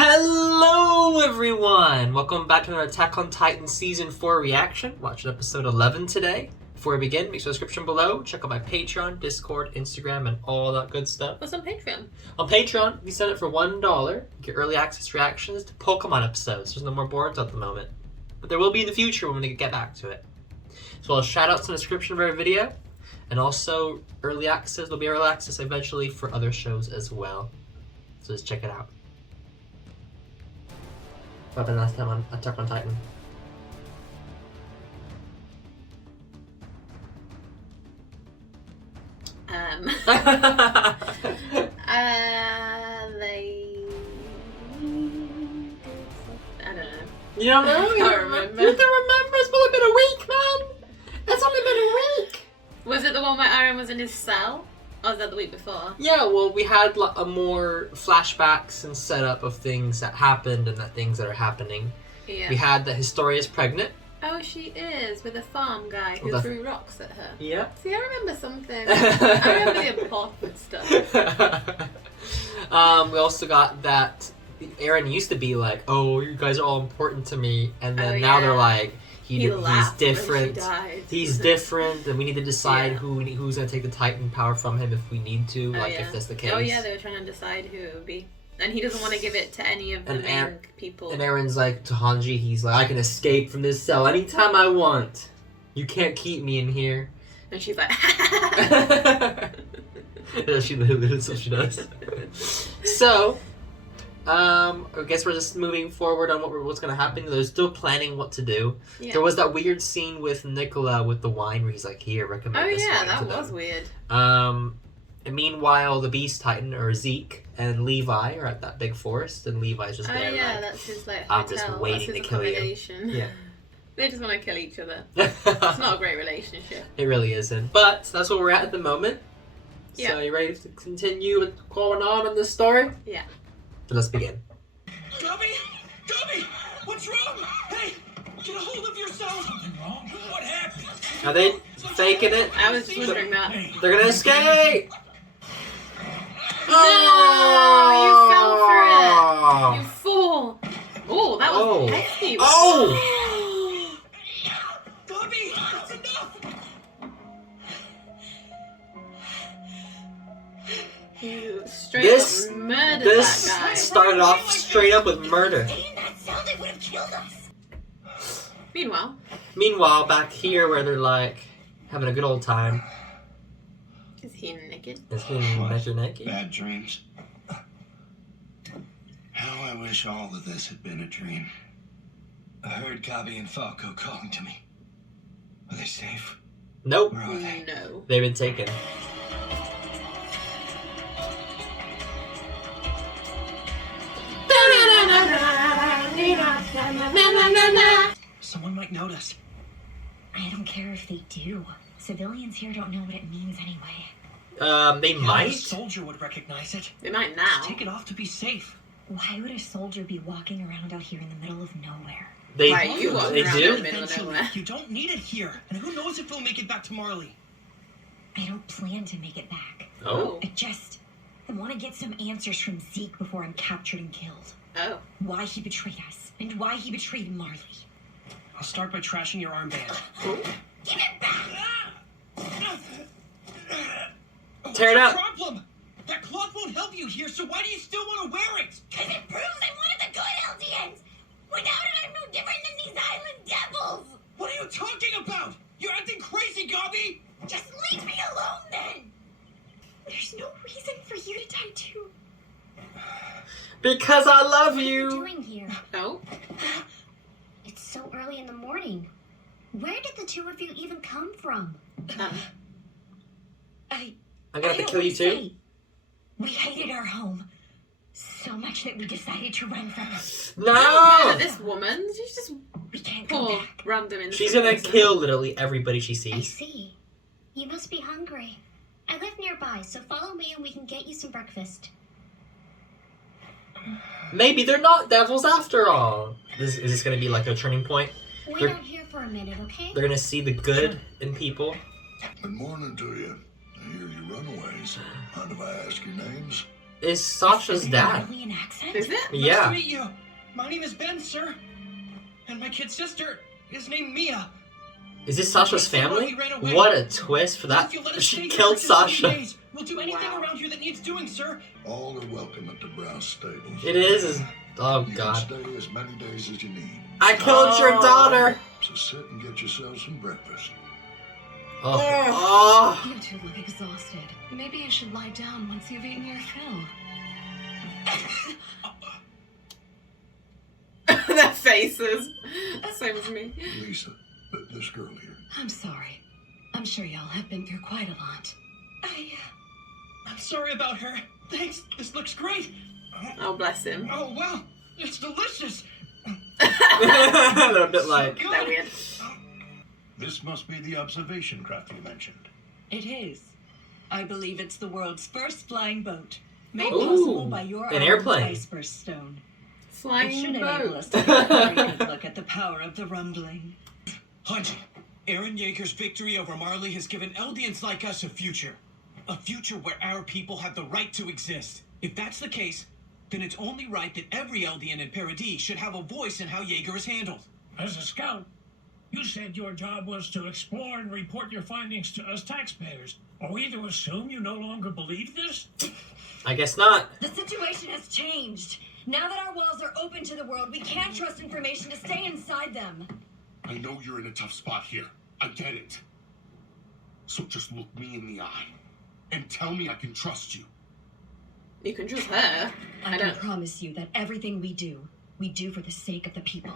Hello everyone! Welcome back to another Attack on Titan Season 4 reaction. Watching episode 11 today. Before we begin, make sure the description below. Check out my Patreon, Discord, Instagram, and all that good stuff. What's on Patreon? On Patreon, if you set it for $1, you get early access reactions to Pokemon episodes. There's no more boards at the moment. But there will be in the future when we get back to it. As well as shoutouts in the description of every video. And also early access. There'll be early access eventually for other shows as well. So just check it out. What happened last time on Attack on Titan? I don't know. You don't know? I can't remember. You don't remember? It's only been a week, man! It's only been a week! Was it the one where Aaron was in his cell? Or was that the week before? Yeah, well, we had a more flashbacks and setup of things that happened and things that are happening. Yeah. We had that Historia's pregnant. Oh, she is, with a farm guy who threw rocks at her. Yeah. See, I remember something. I remember the important stuff. We also got that Aaron used to be like, oh, you guys are all important to me. And then now they're like, he's different. He's different, and we need to decide who's going to take the Titan power from him if we need to, if that's the case. Oh yeah, they were trying to decide who it would be. And he doesn't want to give it to any of the main people. And Aaron's like, to Hanji, he's like, I can escape from this cell anytime I want. You can't keep me in here. And she's like, yeah, she literally, that's what she does. So, I guess we're just moving forward on what's going to happen. They're still planning what to do. Yeah. There was that weird scene with Nicola with the wine where he's like, here, recommend this wine to them. that was weird. And meanwhile, the Beast Titan, or Zeke, and Levi are at that big forest, and Levi's just there that's his hotel. I'm just waiting to kill you. Yeah. They just want to kill each other. It's not a great relationship. It really isn't. But that's where we're at the moment. Yeah. So you ready to continue what's going on in this story? Yeah. So let's begin. Gabi! Gabi! What's wrong? Hey! Get a hold of yourself! Something wrong? What happened? Are they faking it? I was just wondering that. They're gonna escape! No! You fell for it! You fool! Oh, that was hefty. Oh! Gabi! That's enough! You straight up murdered that guy. This started off straight up with murder. Meanwhile, back here where they're like having a good old time. Is he naked? Is he naked? Bad dreams. How I wish all of this had been a dream. I heard Gabi and Falco calling to me. Are they safe? Nope. Where are they? No. They've been taken. Someone might notice. I don't care if they do. Civilians here don't know what it means anyway. They might. A soldier would recognize it. They might now. Just take it off to be safe. Why would a soldier be walking around out here in the middle of nowhere? They do. In the middle of nowhere. You don't need it here. And who knows if we'll make it back to Marley. I don't plan to make it back. Oh. I want to get some answers from Zeke before I'm captured and killed. Oh. Why he betrayed us, and why he betrayed Marley. I'll start by trashing your armband. Give it back! Tear it up. What's the problem? That cloth won't help you here, so why do you still want to wear it? Because it proves I'm one of the good Eldians! Without it, I'm no different than these island devils! What are you talking about? You're acting crazy, Gabi! Just leave me alone, then! There's no reason for you to die, too. Because I love you! What are you doing here? Oh? It's so early in the morning. Where did the two of you even come from? I'm gonna have to kill you too? We hated our home so much that we decided to run from it. No! This woman, she's just We can't go back. random. She's gonna kill literally everybody she sees. I see. You must be hungry. I live nearby, so follow me and we can get you some breakfast. Maybe they're not devils after all. Is this gonna be like a turning point? Wait out here for a minute, okay? They're gonna see the good in people. Good morning to you. I hear you runaways. Mind if I ask your names? is Sasha's dad. Really an accent? Is it? Nice to Yeah. meet you. My name is Ben, sir. And my kid sister is named Mia. Is this Sasha's family? We ran away. What a twist for So that. if you let us She stay here killed for just a few Sasha. days, we'll do anything Wow. around here that needs doing, sir. All are welcome at the Brown Stables. It is. Oh, You God. can stay as many days as you need. I killed your Oh. daughter. So sit and get yourself some breakfast. Oh. Oh. You two look exhausted. Maybe you should lie down once you've eaten your fill. That faces. Same as me. Lisa, this girl here. I'm sorry. I'm sure y'all have been through quite a lot. I'm sorry about her. Thanks. This looks great. Oh, bless him. Oh, wow. It's delicious. They're a bit like. Good. That weird. This must be the observation craft you mentioned. It is. I believe it's the world's first flying boat, made Ooh, possible by your an own airplane. iceburst stone. It should Flying enable boat. us to take a very good look at the power of the rumbling. Hunt, Aaron Yeager's victory over Marley has given Eldians like us a future. A future where our people have the right to exist. If that's the case, then it's only right that every Eldian in Paradis should have a voice in how Yeager is handled. As a scout, you said your job was to explore and report your findings to us taxpayers. Are we to assume you no longer believe this? I guess not. The situation has changed. Now that our walls are open to the world, we can't trust information to stay inside them. I know you're in a tough spot here. I get it. So just look me in the eye and tell me I can trust you. You can trust her. I I can don't. promise you that everything we do for the sake of the people.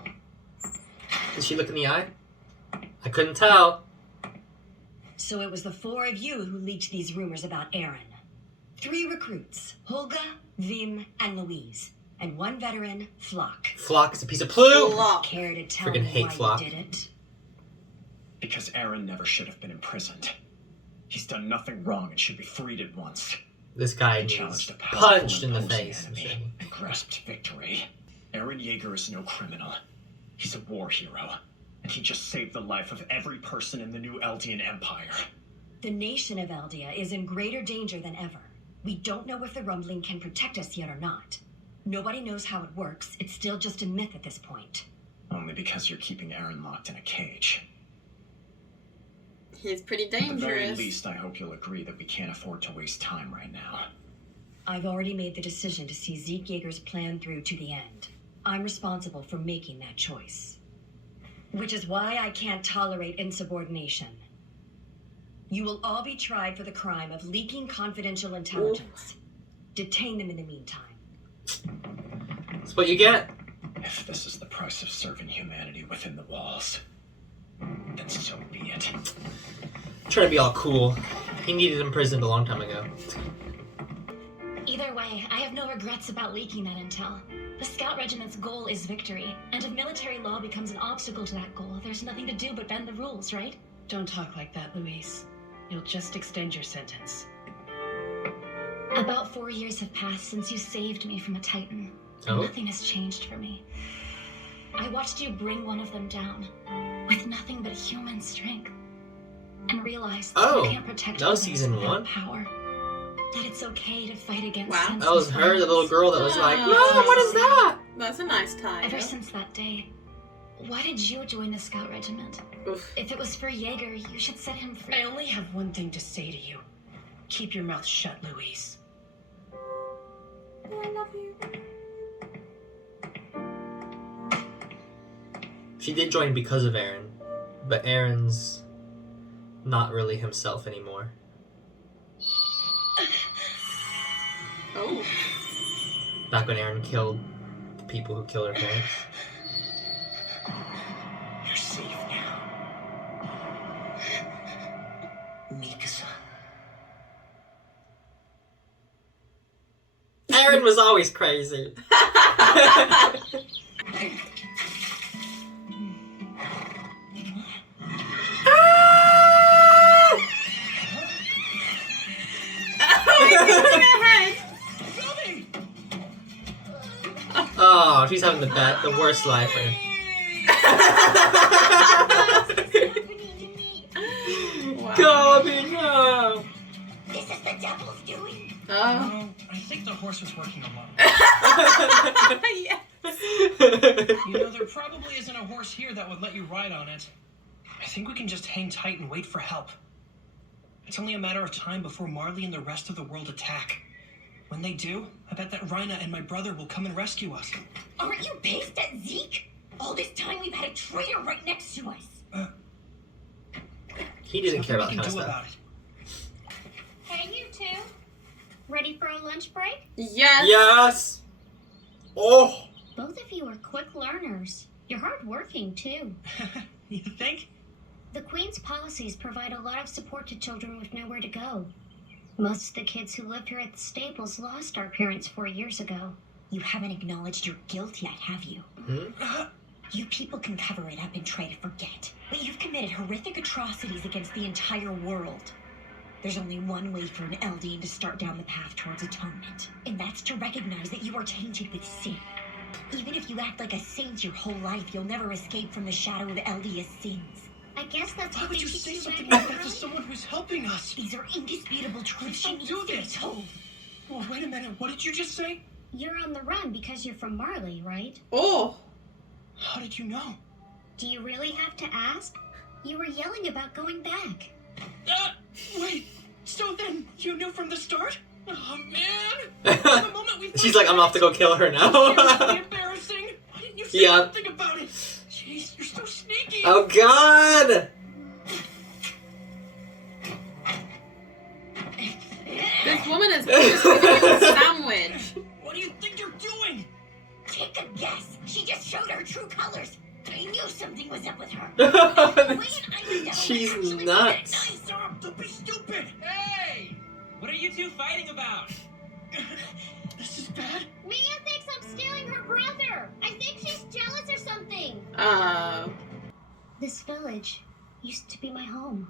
Did she look in the eye? I couldn't tell. So it was the four of you who leaked these rumors about Aaron. 3 recruits, Holga, Vim, and Louise. And 1 veteran, Flock. Flock is a piece of poo. Flock. Care to tell Friggin' me hate why Flock. you did it? Because Aaron never should have been imprisoned. He's done nothing wrong and should be freed at once. This guy He needs challenged a powerful punched in the opposing face. enemy and grasped victory. Aaron Yeager is no criminal. He's a war hero. And he just saved the life of every person in the new Eldian Empire. The nation of Eldia is in greater danger than ever. We don't know if the rumbling can protect us yet or not. Nobody knows how it works. It's still just a myth at this point. Only because you're keeping Aaron locked in a cage. He's pretty At the very dangerous. least, I hope you'll agree that we can't afford to waste time right now. I've already made the decision to see Zeke Yeager's plan through to the end. I'm responsible for making that choice. Which is why I can't tolerate insubordination. You will all be tried for the crime of leaking confidential intelligence. Detain them in the meantime. That's what you get. If this is the price of serving humanity within the walls, then so be it. Trying to be all cool. He needed imprisoned a long time ago. Either way, I have no regrets about leaking that intel. The Scout Regiment's goal is victory, and if military law becomes an obstacle to that goal, there's nothing to do but bend the rules, right? Don't talk like that, Louise. You'll just extend your sentence. About 4 years have passed since you saved me from a Titan. Oh. Nothing has changed for me. I watched you bring one of them down, with nothing but human strength, and realized that Oh, you can't protect that was others season without 1? Power. That it's okay to fight against Wow. senseless That was her, the little violence. girl that was like, Oh. no, what is that? That's a nice tie. Ever since that day, why did you join the Scout Regiment? Oof. If it was for Yeager, you should set him free. I only have one thing to say to you. Keep your mouth shut, Louise. I love you. She did join because of Aaron, but Aaron's not really himself anymore. Oh. Back when Aaron killed the people who killed her parents. You're safe now. Mikasa. Aaron was always crazy. Oh, she's having the worst life right Wow. Gabi, no! This is the devil's doing. Oh. I think if the horse was working alone. Yes. You know, there probably isn't a horse here that would let you ride on it. I think we can just hang tight and wait for help. It's only a matter of time before Marley and the rest of the world attack. When they do, I bet that Rhina and my brother will come and rescue us. Aren't you pissed at Zeke? All this time we've had a traitor right next to us. He didn't care about that kind of do stuff. about it. Hey, you two. Ready for a lunch break? Yes. Yes! Oh! Both of you are quick learners. You're hardworking, too. You think? The Queen's policies provide a lot of support to children with nowhere to go. Most of the kids who live here at the stables lost our parents 4 years ago. You haven't acknowledged your guilt yet, have you? You people can cover it up and try to forget, but you've committed horrific atrocities against the entire world. There's only one way for an Eldian to start down the path towards atonement, and that's to recognize that you are tainted with sin. Even if you act like a saint your whole life, you'll never escape from the shadow of Eldia's sins. I guess that's Why what would they you teach say you something back like that to home. someone who's helping us? These are indisputable truths she Don't needs do to be this. told. Well, wait a minute. What did you just say? You're on the run because you're from Marley, right? Oh. How did you know? Do you really have to ask? You were yelling about going back. Wait. So then, you knew from the start? Oh, man. The moment we She's like, I'm off to go kill her now. Seriously embarrassing. Why didn't you say Yeah. something about it? Jeez, you're so sneaky. Oh god! This woman is just giving a sandwich. What do you think you're doing? Take a guess. She just showed her true colors. I knew something was up with her. She's nuts. Don't be stupid. Hey! What are you two fighting about? This is bad. Mia thinks I'm stealing her brother. I think she's jealous or something. This village used to be my home.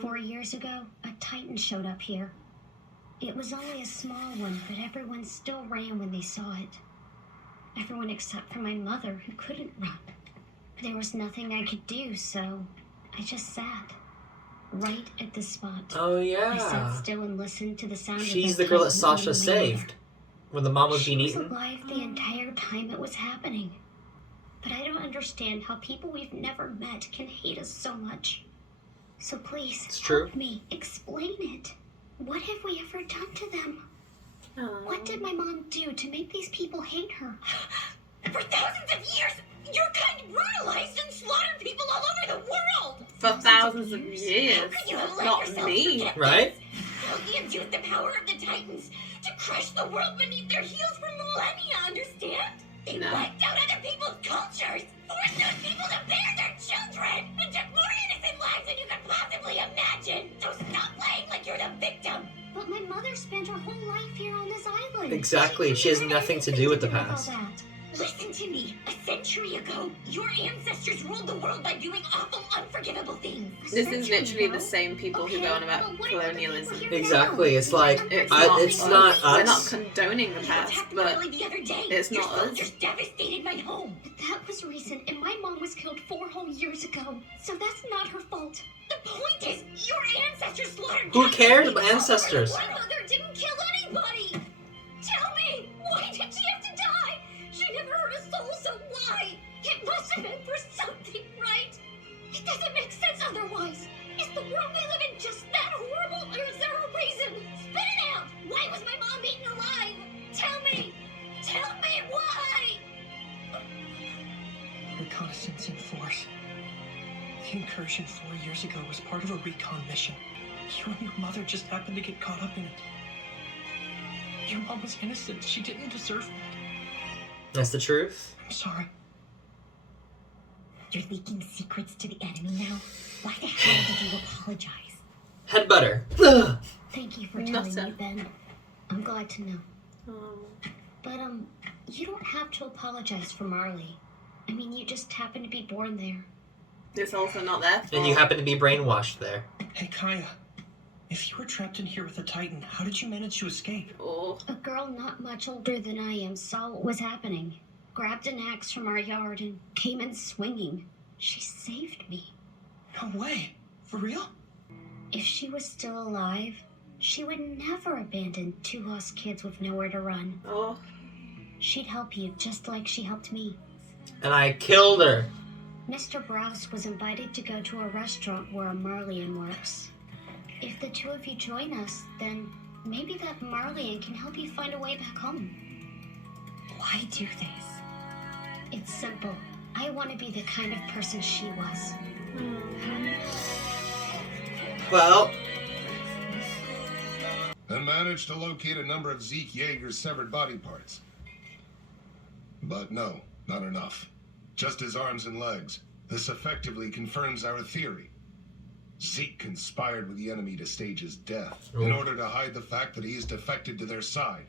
4 years ago, a Titan showed up here. It was only a small one, but everyone still ran when they saw it. Everyone except for my mother, who couldn't run. There was nothing I could do, so I just sat. Right at the spot. Oh I yeah. sat still and listened to the sound She's of the girl that Titan Sasha eating my mother. saved when the mom was being She was eaten. alive the entire time it was happening. But I don't understand how people we've never met can hate us so much. So please, It's true. help me explain it. What have we ever done to them? What did my mom do to make these people hate her? For thousands of years, your kind brutalized and slaughtered people all over the world. For thousands of years. How could you have let Not yourself me. forget Right? this? Eldians used the power of the Titans to crush the world beneath their heels for millennia, understand? They No. wiped out other people's cultures, forced those people to bear their children, and took more innocent lives than you could possibly imagine. So stop playing like you're the victim. But my mother spent her whole life here on this island. Exactly, she has never nothing had to anything do with the all past. that. Listen to me. A century ago, your ancestors ruled the world by doing awful, unforgivable things. This is literally the same people who go on about colonialism. Exactly, it's like, It's it's not We're not us. condoning the You past, attacked but Marley the other day. it's Your not us. soldiers devastated my home. But that was recent, and my mom was killed 4 whole years ago. So that's not her fault. The point is, your ancestors slaughtered. Who Titans cares all about over the ancestors? world. My mother didn't kill anybody. Tell me, why did she have to die? She never hurt a soul, so why? It must have been for something, right? It doesn't make sense otherwise. Is the world we live in just that horrible, or is there a reason? Spit it out! Why was my mom eaten alive? Tell me! Tell me why! Reconnaissance in force. The incursion 4 years ago was part of a recon mission. You and your mother just happened to get caught up in it. Your mom was innocent. She didn't deserve that. That's the truth. I'm sorry. You're leaking secrets to the enemy now? Why the hell did you apologize? Head butter. Ugh. Thank you for telling Nutter. me, Ben. I'm glad to know. But, you don't have to apologize for Marley. I mean, you just happen to be born there. it's also not their fault. And you happen to be brainwashed there. Hey, Kaya. If you were trapped in here with a Titan, how did you manage to escape? Oh. A girl not much older than I am saw what was happening, grabbed an axe from our yard, and came in swinging. She saved me. No way. For real? If she was still alive, She would never abandon 2 lost kids with nowhere to run. Oh. She'd help you just like she helped me. And I killed her. Mr. Browse was invited to go to a restaurant where a Marleyan works. If the 2 of you join us, then maybe that Marleyan can help you find a way back home. Why do this? It's simple. I want to be the kind of person she was. Well, And managed to locate a number of Zeke Yeager's severed body parts. But no, not enough. Just his arms and legs. This effectively confirms our theory. Zeke conspired with the enemy to stage his death in order to hide the fact that he is defected to their side.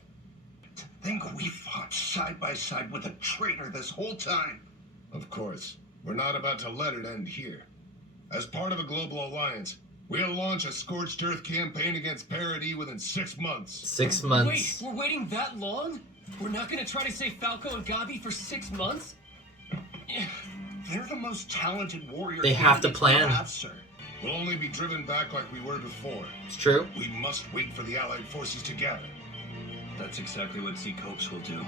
To think we fought side by side with a traitor this whole time. Of course, we're not about to let it end here. As part of a global alliance, we'll launch a Scorched Earth campaign against Paradis within 6 months. 6 months. Wait, we're waiting that long? We're not gonna try to save Falco and Gabi for 6 months? They're the most talented warrior. They have to candidates plan. we have, sir. We'll only be driven back like we were before. It's true. We must wait for the Allied forces to gather. That's exactly what Zeke hopes we'll do.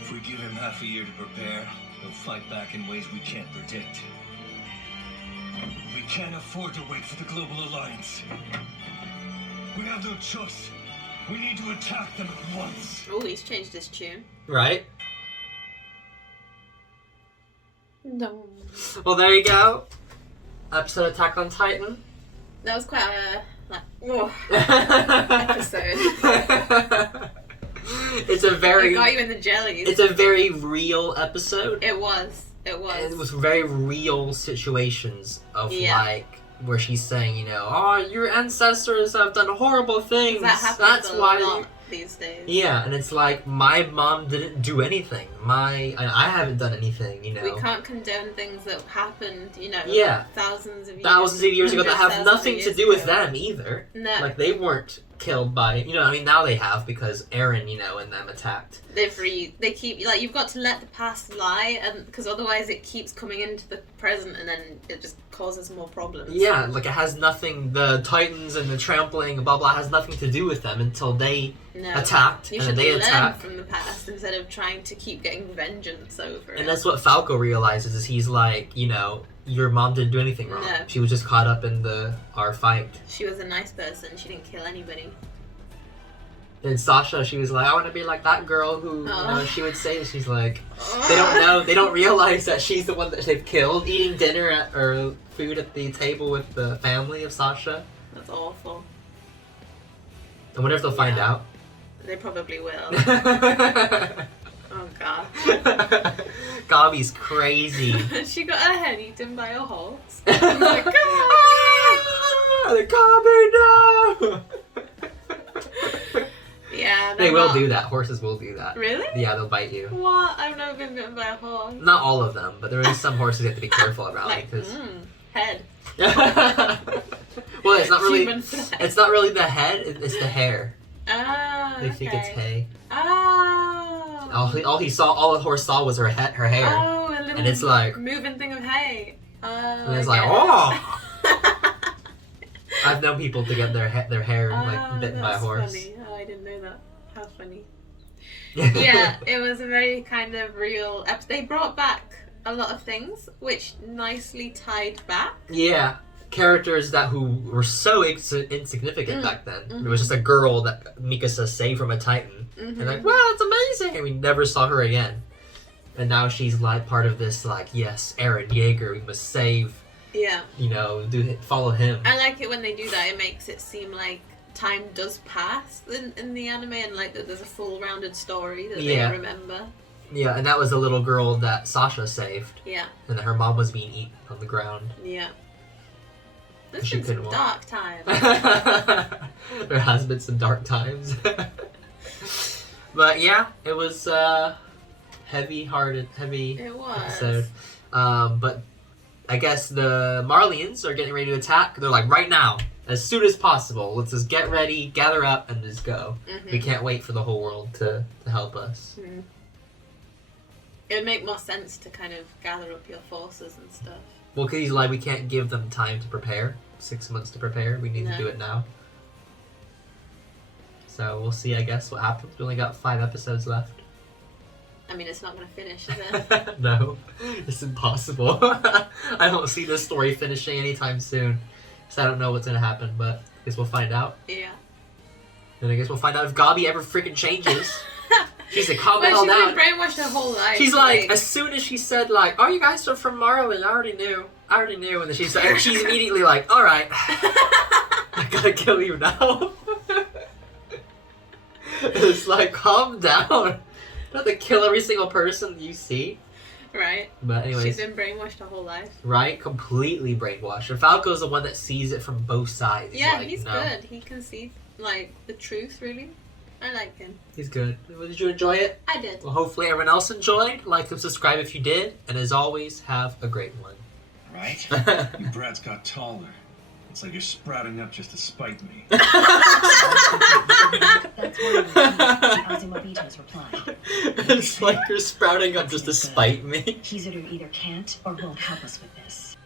If we give him half a year to prepare, he'll fight back in ways we can't predict. We can't afford to wait for the global alliance. We have no choice. We need to attack them at once. Oh, he's changed his tune. Right? No. Well, there you go. Episode of Attack on Titan. That was quite a episode. It's a very. It got you in the jellies. It's a very real episode. It was. It was. And it was very real situations of like where she's saying, you know, oh, your ancestors have done horrible things. That happens That's a why. lot these days. Yeah, and it's like my mom didn't do anything. I haven't done anything. You know. We can't condone things that happened. You know. Yeah. Thousands of years ago that have nothing to do with them either. No. Like they weren't killed by, you know, I mean now they have because Eren, you know, and them attacked. They keep, like, you've got to let the past lie, and because otherwise it keeps coming into the present and then it just causes more problems. Yeah, like it has nothing, the Titans and the trampling and blah blah has nothing to do with them until they attacked, you and should then they learn attack. from the past instead of trying to keep getting vengeance over it. And that's what Falco realizes is he's like, you know, your mom didn't do anything wrong. No. She was just caught up in our fight. She was a nice person. She didn't kill anybody. And Sasha, she was like, I want to be like that girl who, you know, she would say, she's like, they don't know, they don't realize that she's the one that they've killed, eating dinner or food at the table with the family of Sasha. That's awful. I wonder if they'll find out. They probably will. Oh god. Gabi's crazy. She got her head eaten by a horse. I'm like, Gabi, no! Yeah, they will do that. Horses will do that. Really? Yeah, they'll bite you. What? I've never been bitten by a horse. Not all of them, but there is some horses you have to be careful around. Like, because... head. Well, it's not really. It's not really the head. It's the hair. Ah. They think it's hay. Oh. All the horse saw was her hair. Oh, a little and it's like moving thing of hay. Oh. And it's like, oh. I've known people to get their hair like bitten by a horse. Funny. Oh, I didn't know that. How funny. Yeah, it was a very kind of real episode. They brought back a lot of things, which nicely tied back. Yeah, characters who were so insignificant back then. It was just a girl that Mikasa saved from a Titan, and like, wow, it's amazing, and we never saw her again. And now she's like part of this, like, yes, Eren Yeager, we must save. Yeah. You know, follow him. I like it when they do that. It makes it seem like time does pass in the anime, and like that there's a full rounded story that they remember. Yeah, and that was the little girl that Sasha saved. Yeah. And that her mom was being eaten on the ground. Yeah. There's been some dark times. There has been some dark times. But yeah, it was heavy-hearted, episode. But I guess the Marleyans are getting ready to attack. They're like, right now, as soon as possible. Let's just get ready, gather up, and just go. We can't wait for the whole world to help us. It would make more sense to kind of gather up your forces and stuff. Well, because he's like, we can't give them time to prepare. 6 months to prepare. We need to do it now. So we'll see, I guess, what happens. We only got 5 episodes left. I mean, it's not going to finish, is it? No, it's impossible. I don't see this story finishing anytime soon. So I don't know what's going to happen, but I guess we'll find out. Yeah. And I guess we'll find out if Gabi ever freaking changes. She's like, calm the But hell she's down. been brainwashed her whole life. She's like, as soon as she said, like, oh, you guys are from Marley, I already knew. And then she's immediately like, alright, I gotta kill you now. It's like, calm down. You have to kill every single person you see. Right. But anyways. She's been brainwashed her whole life. Right? Completely brainwashed. And Falco's the one that sees it from both sides. Yeah, like, he's good. He can see, like, the truth, really. I like him. He's good. Did you enjoy it? I did. Well, hopefully everyone else enjoyed. Like and subscribe if you did. And as always, have a great one. Right? You brats got taller. It's like you're sprouting up just to spite me. That's why Azumabito's replied. It's like you're sprouting up just to spite me. Kizaru either can't or won't help us with this.